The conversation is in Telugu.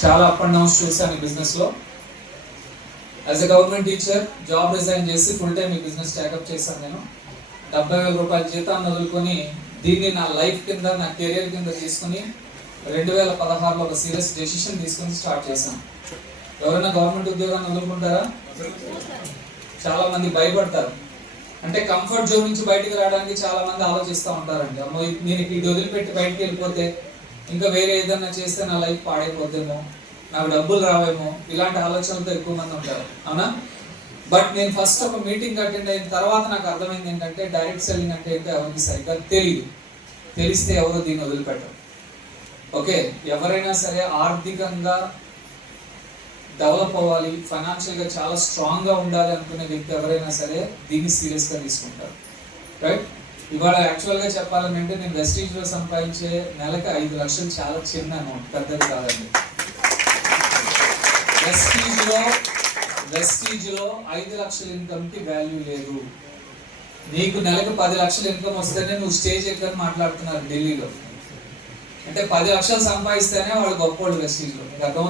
చాలా అప్ అండ్ డౌన్స్ చూసాను ఈ బిజినెస్లో. As a government teacher job resign చేసి ఫుల్ టైం ఈ బిజినెస్ టేకప్ చేశాను. నేను 70,000 రూపాయల జీతాన్ని వదులుకొని దీన్ని నా లైఫ్ కింద, నా కెరియర్ కింద తీసుకుని 2016లో ఒక సీరియస్ డెసిషన్ తీసుకుని స్టార్ట్ చేశాను. ఎవరైనా గవర్నమెంట్ ఉద్యోగాన్ని వదులుకుంటారా? చాలా మంది భయపడతారు. అంటే కంఫర్ట్ జోన్ నుంచి బయటకు రావడానికి చాలా మంది ఆలోచిస్తూ ఉంటారండి. అమ్మో, నేను ఇది వదిలిపెట్టి బయటకు వెళ్ళిపోతే ఇంకా వేరే ఏదైనా చేస్తే నా లైఫ్ పాడైపోతేమో, నాకు డబ్బులు రావేమో, ఇలాంటి ఆలోచనలతో ఎక్కువ మంది ఉంటారు, అవునా? బట్ నేను ఫస్ట్ ఒక మీటింగ్ అటెండ్ అయిన తర్వాత నాకు అర్థమైంది ఏంటంటే డైరెక్ట్ సెల్లింగ్ అంటే ఏంటో ఎవరికి సరిగ్గా తెలియదు. తెలిస్తే ఎవరు దీన్ని వదిలిపెట్టరు. ఓకే, ఎవరైనా సరే ఆర్థికంగా డెవలప్ అవ్వాలి, ఫైనాన్షియల్గా చాలా స్ట్రాంగ్గా ఉండాలి అనుకునే వ్యక్తి ఎవరైనా సరే దీన్ని సీరియస్గా తీసుకుంటారు, రైట్? ఇవాళ యాక్చువల్గా చెప్పాలంటే నేను వెస్టీజ్లో సంపాదించే నెలకి 5 లక్షలు చాలా చిన్న అమౌంట్, పెద్దది కాదండి. వెస్టీజ్లో 5 లక్షల ఇన్కమ్కి వాల్యూ లేదు. నీకు నెలకు 10 లక్షల ఇన్కమ్ వస్తేనే నువ్వు స్టేజ్ ఎక్కని మాట్లాడుతున్నారు ఢిల్లీలో. అంటే 10 లక్షలు సంపాదిస్తేనే వాళ్ళు గొప్పోళ్ళు వెస్టీజ్లో. అర్థం